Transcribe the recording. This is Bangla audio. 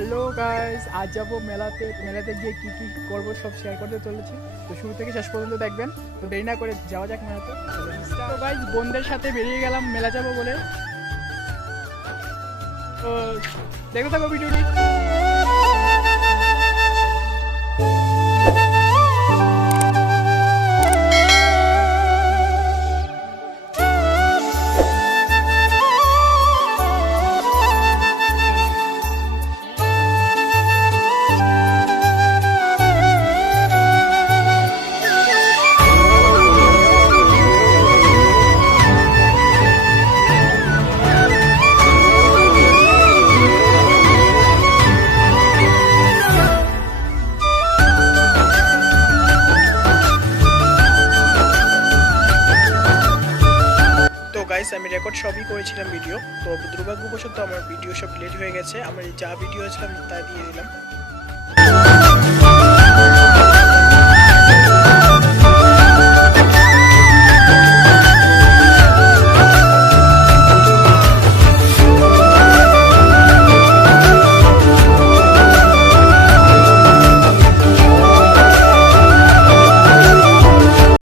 হ্যালো গাইস, আজ যাবো মেলাতে গিয়ে কি কি করবো সব শেয়ার করতে চলেছি। তো শুরু থেকে শেষ পর্যন্ত দেখবেন। তো দেরি না করে যাওয়া যাক মেলাতে। তো গাইস, বোনদের সাথে বেরিয়ে গেলাম মেলা যাবো বলে। তো দেখতে থাকো ভিডিওটি। তো গাইস, আমি রেকর্ড সবই করেছিলাম ভিডিও। তো দুর্ভাগ্যবশত আমার ভিডিও সব ডিলিট হয়ে গেছে। আমার যা ভিডিও ছিলাম তা দিয়ে দিলাম।